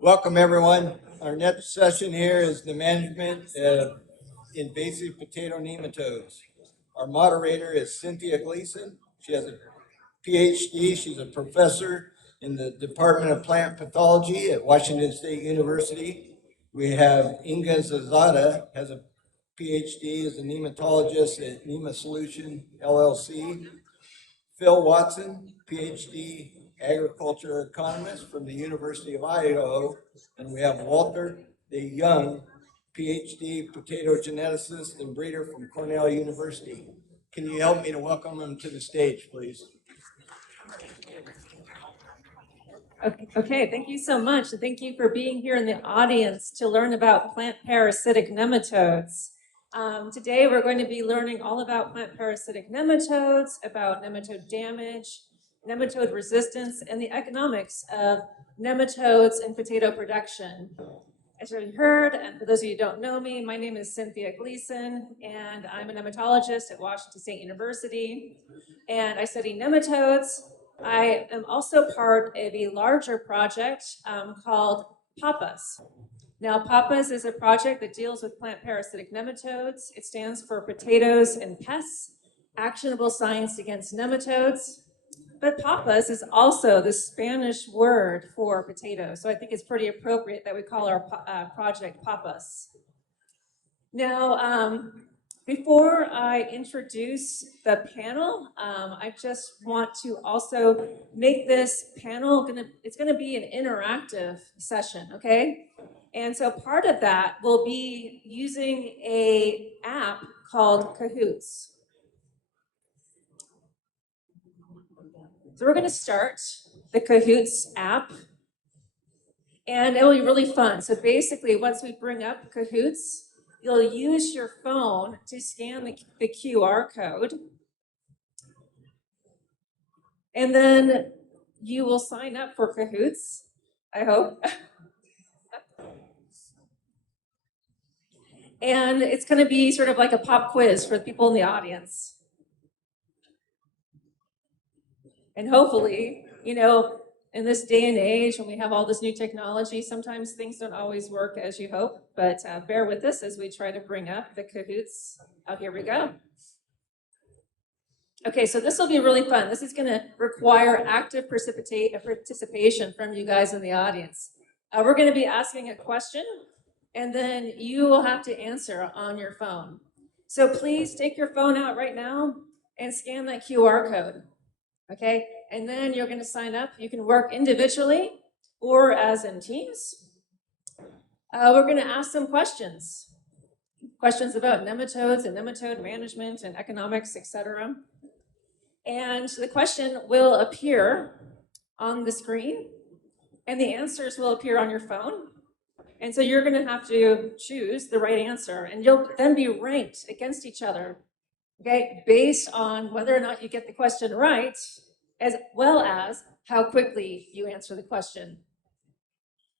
Welcome, everyone. Our next session here is the management of invasive potato nematodes. Our moderator is Cynthia Gleason. She has a Ph.D. She's a professor in the Department of Plant Pathology at Washington State University. We have Inga Zazada, has a Ph.D. as a nematologist at Nema Solution LLC. Phil Watson, Ph.D. agriculture economist from the University of Idaho. And we have Walter DeYoung, Ph.D. potato geneticist and breeder from Cornell University. Can you help me to welcome them to the stage, please? Okay, thank you so much. And thank you for being here in the audience to learn about plant parasitic nematodes. Today we're going to be learning all about plant parasitic nematodes, about nematode damage, nematode resistance, and the economics of nematodes in potato production. As you heard, and for those of you who don't know me, my name is Cynthia Gleason, and I'm a nematologist at Washington State University, and I study nematodes. I am also part of a larger project called PAPAS. Now, PAPAS is a project that deals with plant parasitic nematodes. It stands for Potatoes and Pests, Actionable Science Against Nematodes. But papas is also the Spanish word for potato, so I think it's pretty appropriate that we call our project papas. Now, before I introduce the panel, I just want to also make this panel, it's gonna be an interactive session, okay? And so part of that will be using an app called Cahoots. So we're going to start the Cahoots app, and it will be really fun. So basically, once we bring up Cahoots, you'll use your phone to scan the QR code, and then you will sign up for Cahoots, I hope. And it's going to be sort of like a pop quiz for the people in the audience. And hopefully, you know, in this day and age when we have all this new technology, sometimes things don't always work as you hope, but bear with us as we try to bring up the Cahoots. Oh, here we go. Okay, so this will be really fun. This is going to require active participation from you guys in the audience. We're going to be asking a question, and then you will have to answer on your phone. So please take your phone out right now and scan that QR code. Okay, and then you're going to sign up. You can work individually or as in teams. We're going to ask some questions about nematodes and nematode management and economics, etc. And the question will appear on the screen, and the answers will appear on your phone. And so you're going to have to choose the right answer, and you'll then be ranked against each other. Okay, based on whether or not you get the question right, as well as how quickly you answer the question.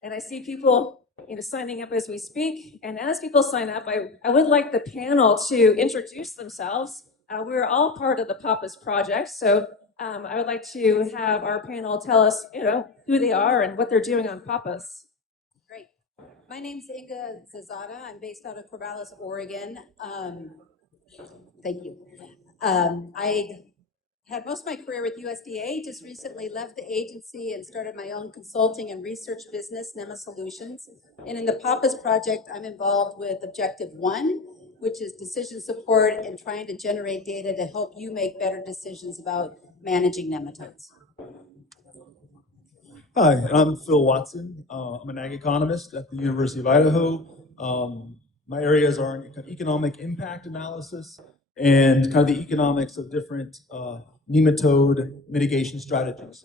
And I see people, signing up as we speak. And as people sign up, I would like the panel to introduce themselves. We're all part of the PAPAS project, so I would like to have our panel tell us, who they are and what they're doing on PAPAS. Great. My name's Inga Zazada. I'm based out of Corvallis, Oregon. Thank you. I had most of my career with USDA, just recently left the agency and started my own consulting and research business, Nema Solutions. And in the PAPAS project, I'm involved with Objective 1, which is decision support and trying to generate data to help you make better decisions about managing nematodes. Hi, I'm Phil Watson. I'm an ag economist at the University of Idaho. My areas are in economic impact analysis and kind of the economics of different nematode mitigation strategies.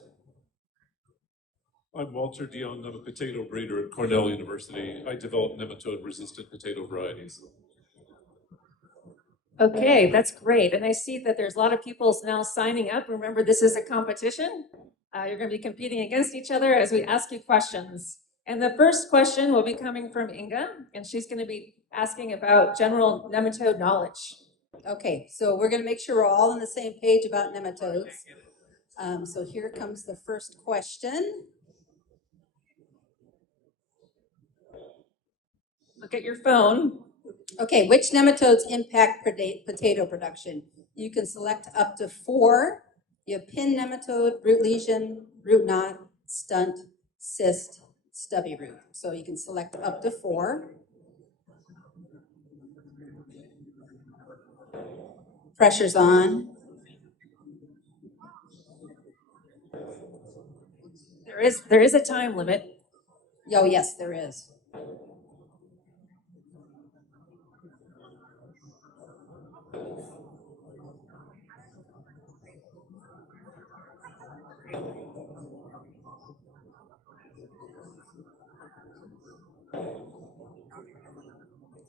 I'm Walter DeYoung. I'm a potato breeder at Cornell University. I develop nematode-resistant potato varieties. Okay, that's great. And I see that there's a lot of people now signing up. Remember, this is a competition. You're going to be competing against each other as we ask you questions. And the first question will be coming from Inga, and she's going to be asking about general nematode knowledge. Okay, so we're gonna make sure we're all on the same page about nematodes. So here comes the first question. Look at your phone. Okay, which nematodes impact potato production? You can select up to 4. You have pin nematode, root lesion, root knot, stunt, cyst, stubby root. So you can select up to 4. Pressure's on. There is a time limit. Oh, yes, there is.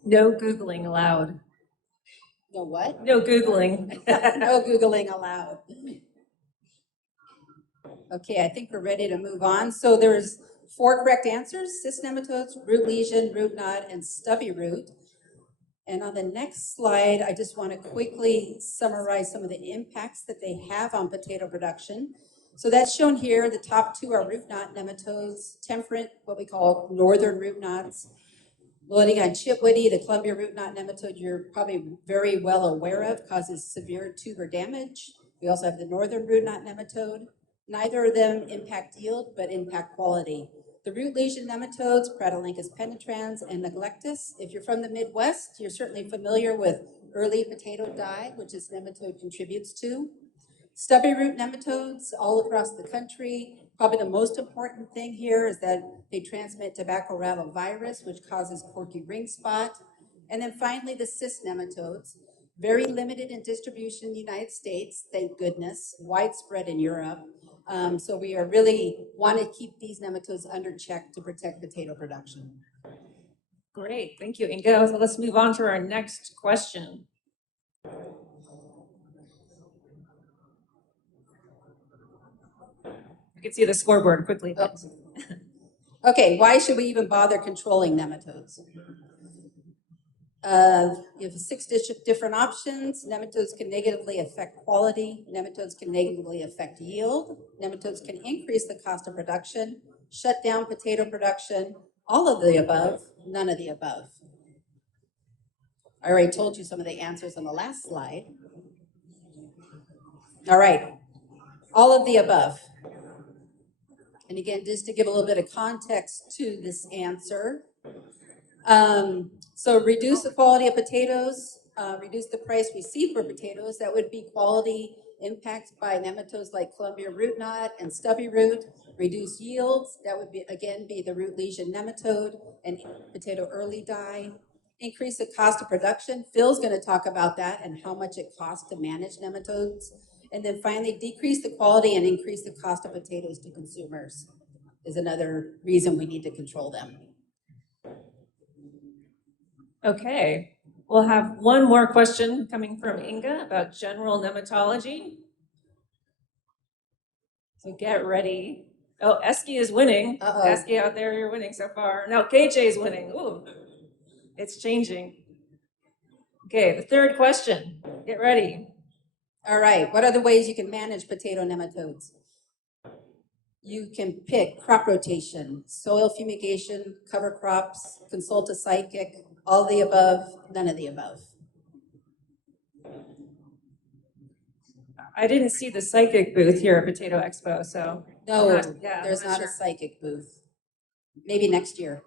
No Googling allowed. No what? No Googling. No Googling allowed. Okay, I think we're ready to move on. So there's 4 correct answers: cyst nematodes, root lesion, root knot, and stubby root. And on the next slide, I just want to quickly summarize some of the impacts that they have on potato production. So that's shown here. The top 2 are root knot nematodes, temperate, what we call northern root knots. Loading on chipwoody, the Columbia root knot nematode you're probably very well aware of, causes severe tuber damage. We also have the northern root knot nematode. Neither of them impact yield, but impact quality. The root lesion nematodes, Pratolynchus penetrans and neglectus. If you're from the Midwest, you're certainly familiar with early potato die, which this nematode contributes to. Stubby root nematodes all across the country. Probably the most important thing here is that they transmit tobacco rattle virus, which causes corky ring spot. And then finally, the cyst nematodes, very limited in distribution in the United States, thank goodness, widespread in Europe. So we are really want to keep these nematodes under check to protect potato production. Great, thank you, Inga. So let's move on to our next question. You can see the scoreboard quickly. Oh. Okay, why should we even bother controlling nematodes? You have 6 different options. Nematodes can negatively affect quality. Nematodes can negatively affect yield. Nematodes can increase the cost of production, shut down potato production, all of the above, none of the above. I already told you some of the answers on the last slide. All right, all of the above. And again, just to give a little bit of context to this answer. So reduce the quality of potatoes, reduce the price we see for potatoes. That would be quality impact by nematodes like Columbia root knot and stubby root. Reduce yields. That would be again be the root lesion nematode and potato early die. Increase the cost of production. Phil's going to talk about that and how much it costs to manage nematodes. And then finally, decrease the quality and increase the cost of potatoes to consumers is another reason we need to control them. Okay, we'll have one more question coming from Inga about general nematology. So get ready. Oh, Eski is winning. Uh-oh. Eski out there, you're winning so far. No, KJ is winning. Ooh, it's changing. Okay, the third question. Get ready. All right, what are the ways you can manage potato nematodes? You can pick crop rotation, soil fumigation, cover crops, consult a psychic, all the above, none of the above. I didn't see the psychic booth here at Potato Expo, so. No, I'm there's not sure. a psychic booth. Maybe next year.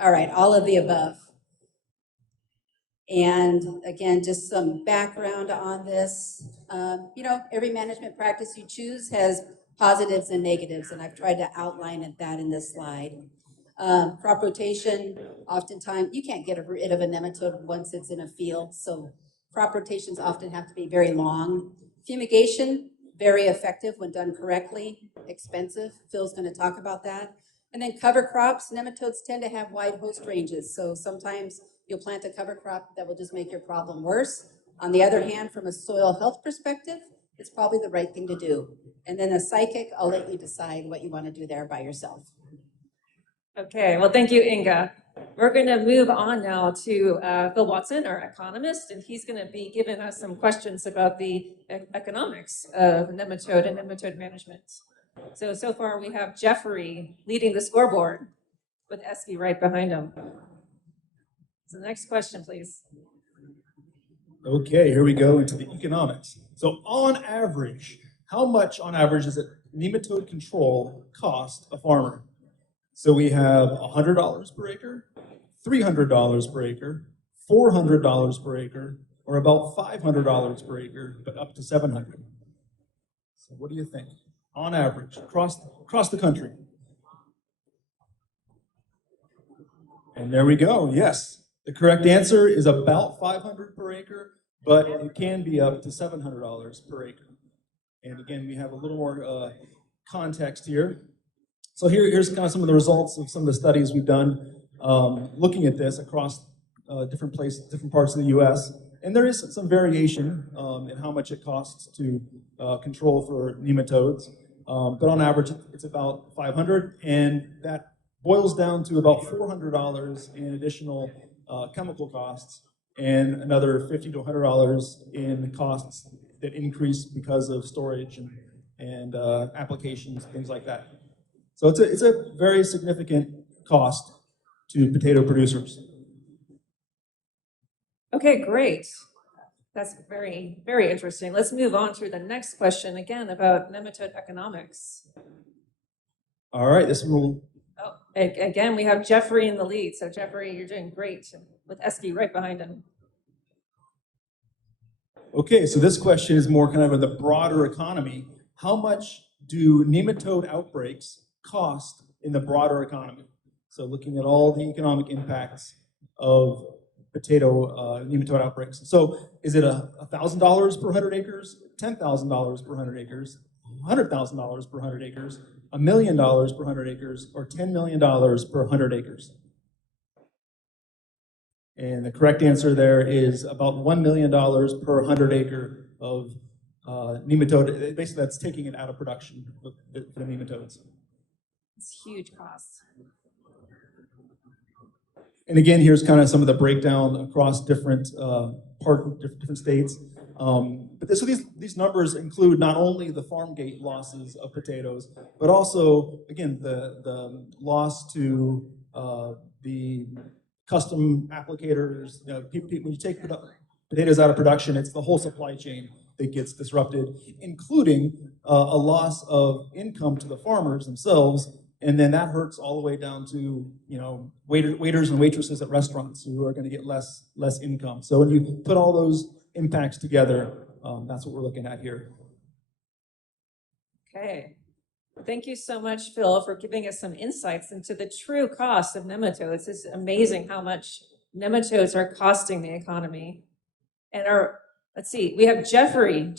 All right, all of the above. And again, just some background on this. Every management practice you choose has positives and negatives, and I've tried to outline that in this slide. Crop rotation, oftentimes, you can't get rid of a nematode once it's in a field, so crop rotations often have to be very long. Fumigation, very effective when done correctly, expensive. Phil's going to talk about that. And then cover crops, nematodes tend to have wide host ranges, so sometimes you'll plant a cover crop that will just make your problem worse. On the other hand, from a soil health perspective, it's probably the right thing to do. And then a psychic, I'll let you decide what you want to do there by yourself. Okay, well, thank you, Inga. We're going to move on now to Phil Watson, our economist, and he's going to be giving us some questions about the economics of nematode and nematode management. So far we have Jeffrey leading the scoreboard with Esky right behind him. So next question, please. Okay, here we go into the economics. So on average, how much on average does nematode control cost a farmer? So we have $100 per acre, $300 per acre, $400 per acre, or about $500 per acre, but up to $700. So what do you think? On average, across the country. And there we go, yes. The correct answer is about $500 per acre, but it can be up to $700 per acre. And again, we have a little more context here. So here's kind of some of the results of some of the studies we've done looking at this across different parts of the U.S. And there is some variation in how much it costs to control for nematodes. But on average, it's about $500, and that boils down to about $400 in additional chemical costs and another $50 to $100 in costs that increase because of storage and applications, things like that. So it's a very significant cost to potato producers. Okay, great. That's very, very interesting. Let's move on to the next question again about nematode economics. All right, this will. Oh, again, we have Jeffrey in the lead. So Jeffrey, you're doing great with Esky right behind him. Okay, so this question is more kind of the broader economy. How much do nematode outbreaks cost in the broader economy? So looking at all the economic impacts of potato nematode outbreaks. So is it $1,000 per 100 acres, $10,000 per 100 acres, $100,000 per 100 acres, $1 million per 100 acres, or $10 million per 100 acres? And the correct answer there is about $1 million per 100 acre of nematode. Basically, that's taking it out of production for the nematodes. It's huge costs. And again, here's kind of some of the breakdown across different different states. So these numbers include not only the farm gate losses of potatoes, but also, again, the loss to the custom applicators. You know, when you take potatoes out of production, it's the whole supply chain that gets disrupted, including a loss of income to the farmers themselves. And then that hurts all the way down to, you know, waiters and waitresses at restaurants who are going to get less income. So when you put all those impacts together, that's what we're looking at here. Okay. Thank you so much, Phil, for giving us some insights into the true cost of nematodes. It's amazing how much nematodes are costing the economy. And let's see, we have Jeffrey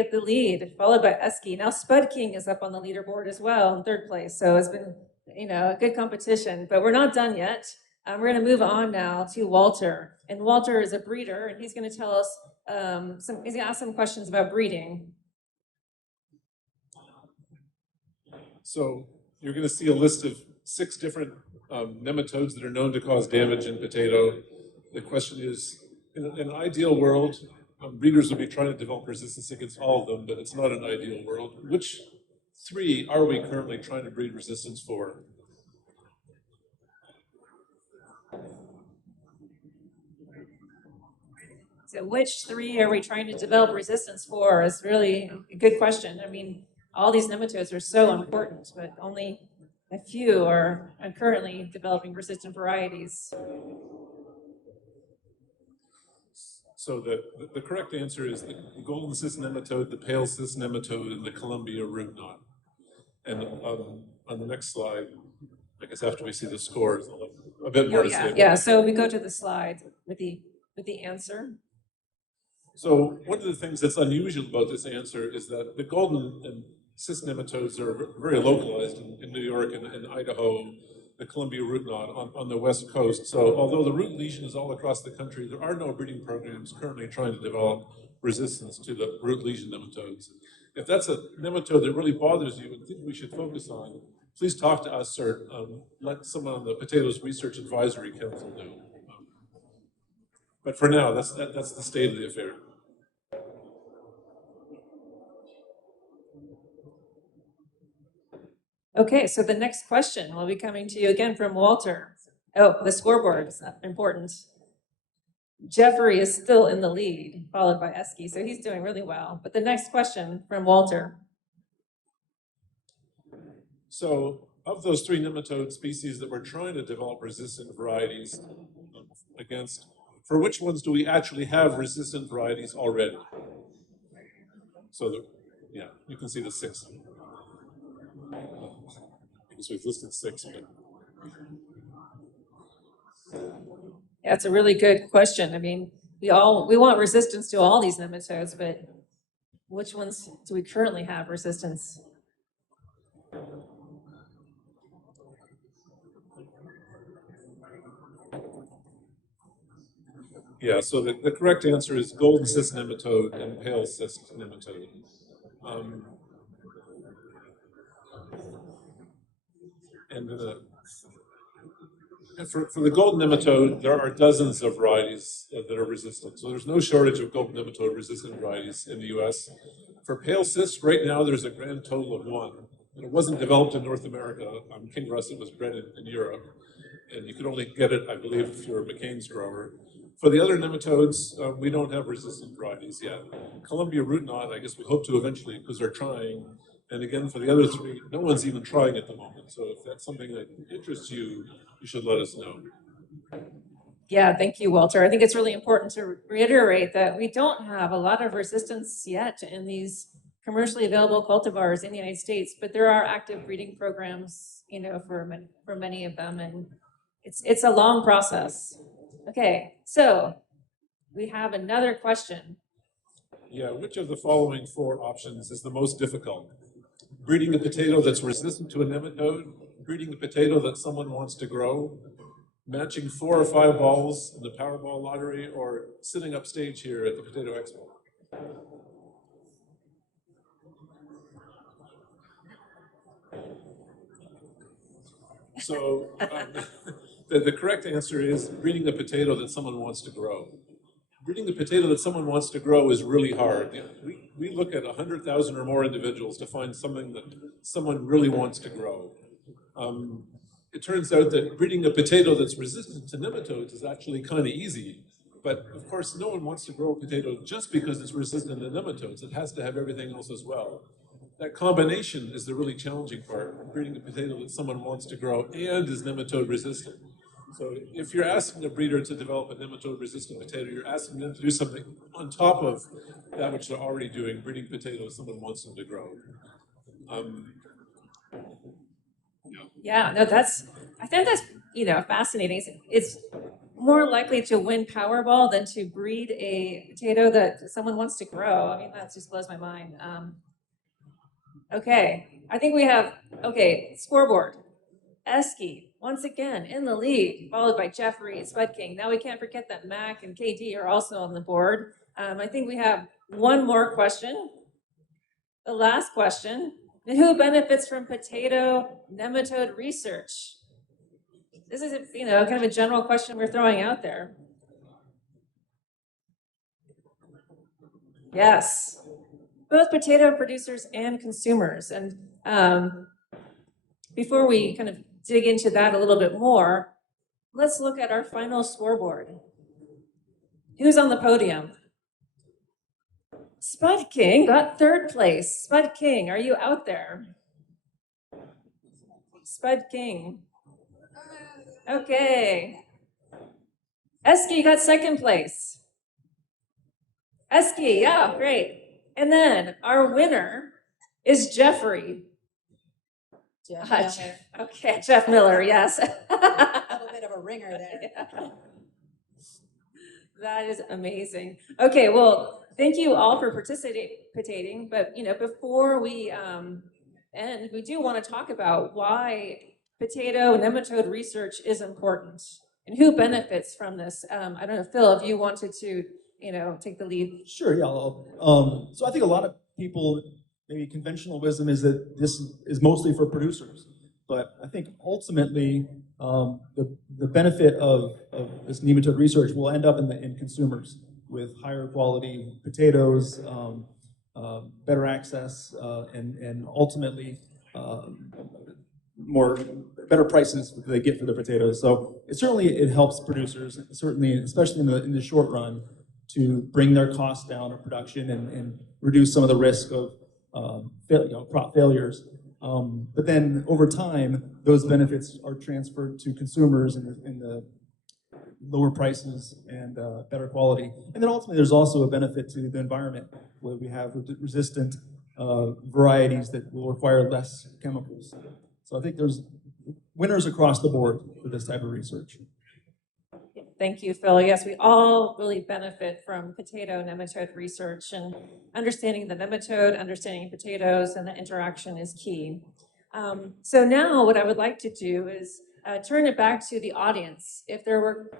at the lead, followed by Esky. Now Spud King is up on the leaderboard as well in third place. So it's been, you know, a good competition, but we're not done yet. We're gonna move on now to Walter. And Walter is a breeder, and he's gonna tell us, he's gonna ask some questions about breeding. So you're going to see a list of 6 different nematodes that are known to cause damage in potato. The question is, in an ideal world, breeders would be trying to develop resistance against all of them, but it's not an ideal world. Which 3 are we currently trying to breed resistance for? So which 3 are we trying to develop resistance for is really a good question. I mean, all these nematodes are so important, but only a few are currently developing resistant varieties. So the correct answer is the golden cyst nematode, the pale cyst nematode, and the Columbia root knot. And on the next slide, I guess after we see the scores, a bit more to say. Yeah, so we go to the slide with the answer. So one of the things that's unusual about this answer is that the golden and cyst nematodes are very localized in New York and Idaho, the Columbia root knot on the West Coast. So although the root lesion is all across the country, there are no breeding programs currently trying to develop resistance to the root lesion nematodes. If that's a nematode that really bothers you and think we should focus on, please talk to us or let someone on the Potatoes Research Advisory Council know. But for now, that's the state of the affair. Okay, so the next question will be coming to you again from Walter. Oh, the scoreboard is important. Jeffrey is still in the lead, followed by Eski, so he's doing really well. But the next question from Walter. So of those 3 nematode species that we're trying to develop resistant varieties against, for which ones do we actually have resistant varieties already? So yeah, you can see the 6. So we've listed 6. Yeah, it's a really good question. I mean, we want resistance to all these nematodes, but which ones do we currently have resistance? Yeah, so the correct answer is golden cyst nematode and pale cyst nematode. For the golden nematode, there are dozens of varieties that are resistant. So there's no shortage of golden nematode resistant varieties in the US. For pale cyst, right now there's a grand total of 1. It wasn't developed in North America. King russet was bred in Europe. And you could only get it, I believe, if you're a McCain's grower. For the other nematodes, we don't have resistant varieties yet. Columbia root knot, I guess we hope to eventually, because they're trying. And again, for the other 3, no one's even trying at the moment. So if that's something that interests you, you should let us know. Yeah, thank you, Walter. I think it's really important to reiterate that we don't have a lot of resistance yet in these commercially available cultivars in the United States, but there are active breeding programs, for many of them, and it's a long process. Okay, so we have another question. Yeah, which of the following 4 options is the most difficult? Breeding a potato that's resistant to a nematode, breeding a potato that someone wants to grow, matching 4 or 5 balls in the Powerball lottery, or sitting upstage here at the Potato Expo. So the correct answer is breeding a potato that someone wants to grow. Breeding a potato that someone wants to grow is really hard. We look at 100,000 or more individuals to find something that someone really wants to grow. It turns out that breeding a potato that's resistant to nematodes is actually kind of easy. But of course, no one wants to grow a potato just because it's resistant to nematodes. It has to have everything else as well. That combination is the really challenging part, breeding a potato that someone wants to grow and is nematode resistant. So if you're asking a breeder to develop a nematode-resistant potato, you're asking them to do something on top of that which they're already doing, breeding potatoes someone wants them to grow. Yeah, no, I think that's, fascinating. It's more likely to win Powerball than to breed a potato that someone wants to grow. I mean, that just blows my mind. Okay, I think we have, scoreboard. Eski, once again, in the lead, followed by Jeffrey, Spud King. Now we can't forget that Mac and KD are also on the board. I think we have one more question. The last question. Who benefits from potato nematode research? This is, kind of a general question we're throwing out there. Yes, both potato producers and consumers. And before we kind of dig into that a little bit more, let's look at our final scoreboard. Who's on the podium? Spud King got 3rd place. Spud King, are you out there? Spud King. Okay. Eski got 2nd place. Eski, yeah, great. And then our winner is Jeffrey. Jeff Miller. Okay, Jeff Miller, yes. A little bit of a ringer there. Yeah. That is amazing. Okay, well, thank you all for participating. But before we end, we do want to talk about why potato nematode research is important and who benefits from this. I don't know, Phil, if you wanted to, take the lead. Sure, yeah. So I think a lot of people, maybe conventional wisdom is that this is mostly for producers. But I think ultimately, the benefit of this nematode research will end up in consumers with higher quality potatoes, better access, and ultimately better prices that they get for their potatoes. So it helps producers, certainly, especially in the short run, to bring their costs down of production and reduce some of the risk of crop failures. But then over time, those benefits are transferred to consumers in the lower prices and better quality. And then ultimately, there's also a benefit to the environment, where we have resistant varieties that will require less chemicals. So I think there's winners across the board for this type of research. Thank you, Phil. Yes, we all really benefit from potato nematode research, and understanding the nematode, understanding potatoes, and the interaction is key. So now what I would like to do is turn it back to the audience. If there were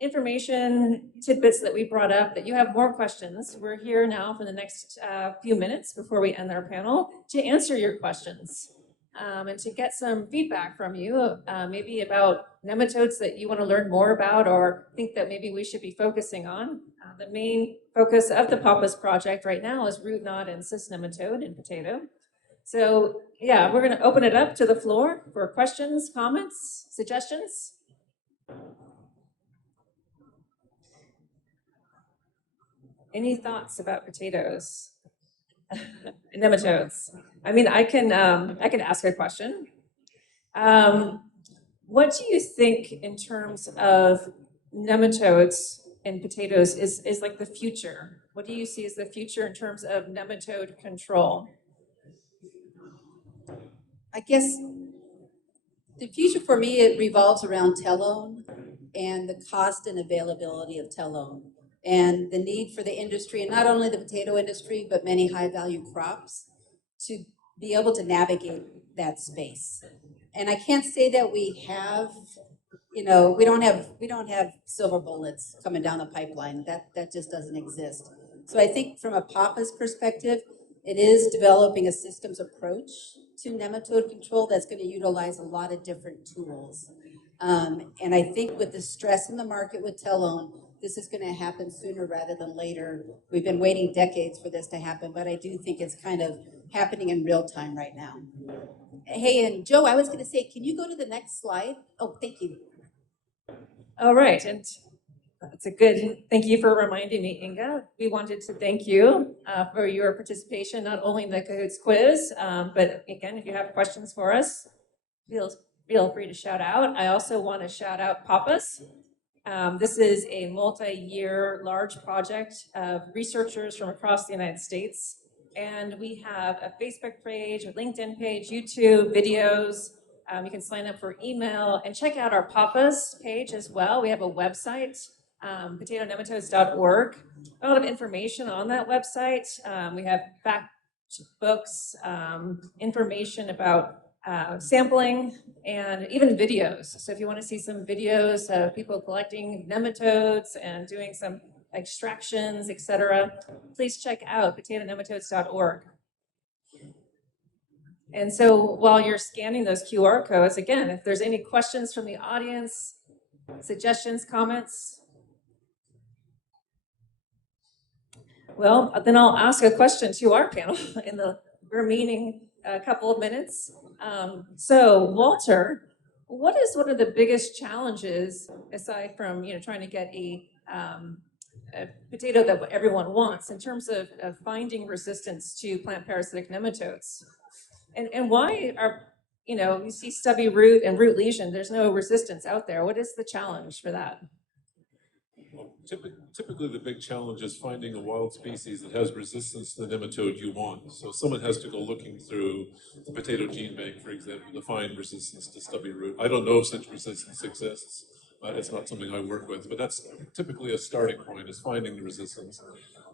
information tidbits that we brought up that you have more questions, we're here now for the next few minutes before we end our panel to answer your questions. And to get some feedback from you, maybe about nematodes that you want to learn more about or think that maybe we should be focusing on. The main focus of the PAPAS project right now is root knot and cyst nematode in potato. So yeah, we're going to open it up to the floor for questions, comments, suggestions. Any thoughts about potatoes? Nematodes. I mean, I can ask a question. What do you think in terms of nematodes in potatoes is like the future? What do you see as the future in terms of nematode control? I guess the future for me, it revolves around telone and the cost and availability of telone and the need for the industry, and not only the potato industry, but many high-value crops, to be able to navigate that space. And I can't say that we have, we don't have silver bullets coming down the pipeline. That just doesn't exist. So I think from a PAPA's perspective, it is developing a systems approach to nematode control that's going to utilize a lot of different tools. And I think with the stress in the market with telone, this is going to happen sooner rather than later. We've been waiting decades for this to happen, but I do think it's kind of happening in real time right now. Hey, and Joe, I was going to say, can you go to the next slide? Oh, thank you. All right, and that's a good, thank you for reminding me, Inga. We wanted to thank you for your participation, not only in the Cahoots quiz, but again, if you have questions for us, feel free to shout out. I also want to shout out PAPAS. This is a multi-year large project of researchers from across the United States. And we have a Facebook page, a LinkedIn page, YouTube, videos. You can sign up for email and check out our PAPAS page as well. We have a website, patonematodes.org. A lot of information on that website. We have fact books, information about sampling, and even videos. So if you want to see some videos of people collecting nematodes and doing some extractions, etc., please check out patonematodes.org. And so while you're scanning those QR codes, again, if there's any questions from the audience, suggestions, comments, well, then I'll ask a question to our panel in the remaining couple of minutes. So Walter, what is one of the biggest challenges, aside from trying to get a potato that everyone wants, in terms of finding resistance to plant parasitic nematodes? And why are, you see stubby root and root lesion, there's no resistance out there. What is the challenge for that? Well, typically the big challenge is finding a wild species that has resistance to the nematode you want. So someone has to go looking through the potato gene bank, for example, to find resistance to stubby root. I don't know if such resistance exists. It's not something I work with, but that's typically a starting point, is finding the resistance.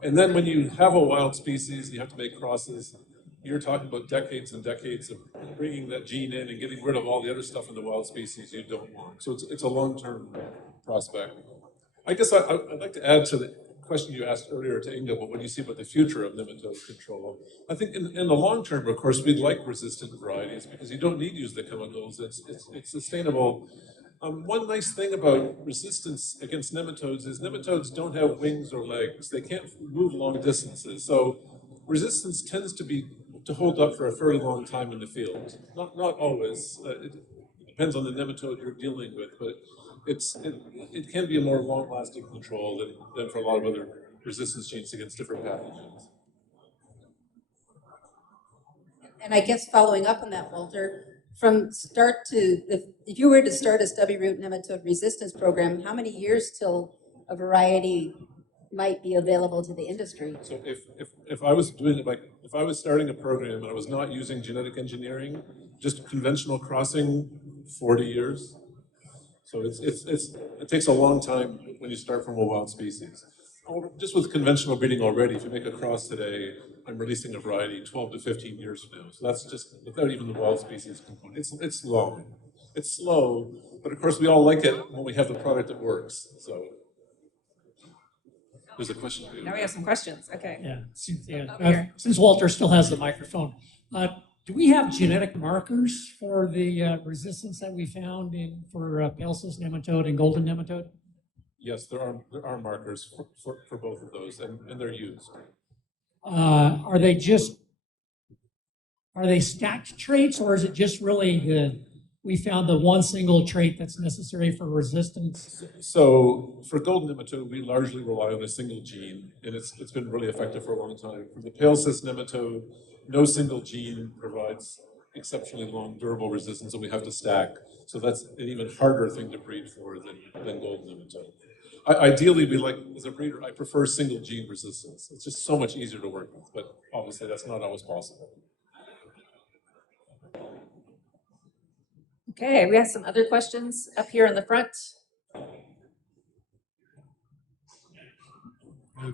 And then when you have a wild species, you have to make crosses. You're talking about decades and decades of bringing that gene in and getting rid of all the other stuff in the wild species you don't want. So it's a long-term prospect. I guess I'd like to add to the question you asked earlier to Inga, what do you see about the future of nematode control? I think in the long term, of course, we'd like resistant varieties because you don't need to use the chemicals. It's sustainable. One nice thing about resistance against nematodes is nematodes don't have wings or legs. They can't move long distances. So resistance tends to hold up for a fairly long time in the field. Not always. It depends on the nematode you're dealing with, but it can be a more long-lasting control than for a lot of other resistance genes against different pathogens. And I guess following up on that, Walter, from start to, if you were to start a stubby root nematode resistance program, how many years till a variety might be available to the industry? So if I was doing it if I was starting a program and I was not using genetic engineering, just conventional crossing, 40 years. So it takes a long time when you start from a wild species. Just with conventional breeding already, if you make a cross today, I'm releasing a variety 12 to 15 years from now. So that's just without even the wild species component. It's long, it's slow, but of course we all like it when we have the product that works. So there's a question. Now we have some questions. Okay. Yeah, Cynthia. Over here. Since Walter still has the microphone, do we have genetic markers for the resistance that we found for pale cyst nematode and golden nematode? Yes, there are markers for both of those, and they're used. Are they stacked traits, or is it just really we found the one single trait that's necessary for resistance? So for golden nematode, we largely rely on a single gene, and it's been really effective for a long time. For the pale cyst nematode, no single gene provides exceptionally long, durable resistance, and we have to stack. So that's an even harder thing to breed for than golden nematode. Ideally, as a breeder, I prefer single gene resistance. It's just so much easier to work with, but obviously that's not always possible. Okay, we have some other questions up here in the front.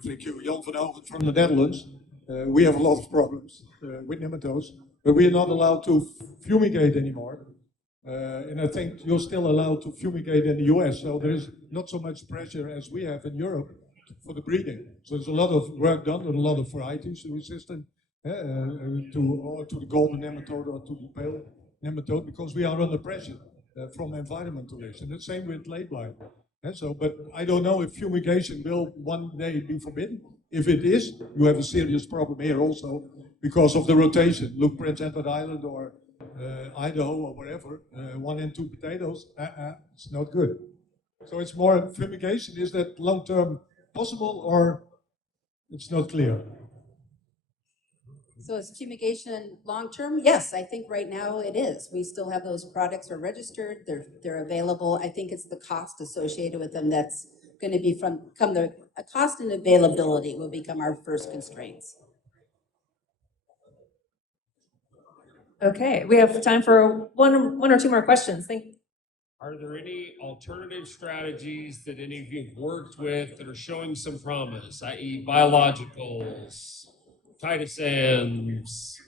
Thank you. Jan van Elgen from the Netherlands. We have a lot of problems with nematodes, but we are not allowed to fumigate anymore. And I think you're still allowed to fumigate in the US, so there is not so much pressure as we have in Europe for the breeding. So there's a lot of work done on a lot of varieties resistant to the golden nematode or to the pale nematode, because we are under pressure from environmentalists. And the same with late blight. But I don't know if fumigation will one day be forbidden. If it is, you have a serious problem here also because of the rotation. Look, Prince Edward Island or Idaho or wherever, 1 and 2 potatoes, it's not good. So it's more fumigation. Is that long-term possible, or it's not clear? So is fumigation long-term? Yes, I think right now it is. We still have those products are registered, they're available. I think it's the cost associated with them that's going to be a cost and availability will become our first constraints. Okay, we have time for one or two more questions. Are there any alternative strategies that any of you have worked with that are showing some promise, i.e. biologicals, titisans,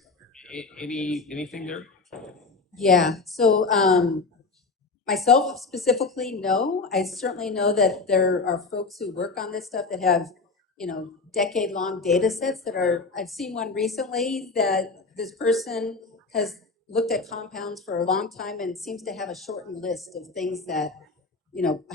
anything there? Yeah, so myself specifically, no. I certainly know that there are folks who work on this stuff that have, decade-long data sets I've seen one recently that this person has looked at compounds for a long time and seems to have a shortened list of things that,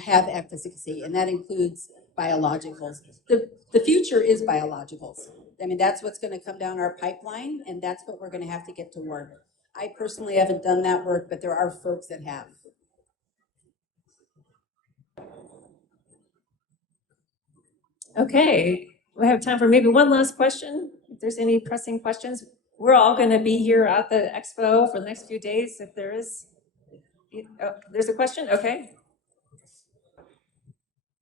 have efficacy, and that includes biologicals. The future is biologicals. I mean, that's what's going to come down our pipeline, and that's what we're going to have to get to work. I personally haven't done that work, but there are folks that have. Okay, we have time for maybe one last question. If there's any pressing questions, we're all going to be here at the expo for the next few days. If there is, there's a question. Okay.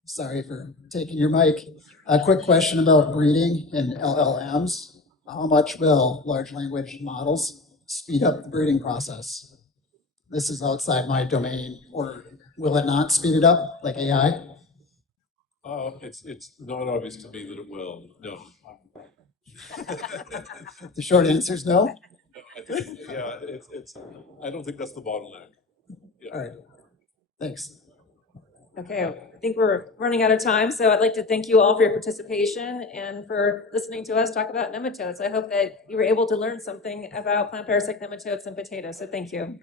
Sorry for taking your mic. A quick question about breeding in LLMs. How much will large language models speed up the breeding process? This is outside my domain, or will it not speed it up like AI? It's not obvious to me that it will, no. The short answer is no? I don't think that's the bottleneck. Yeah. All right, thanks. Okay, I think we're running out of time, so I'd like to thank you all for your participation and for listening to us talk about nematodes. I hope that you were able to learn something about plant parasitic nematodes and potatoes, so thank you.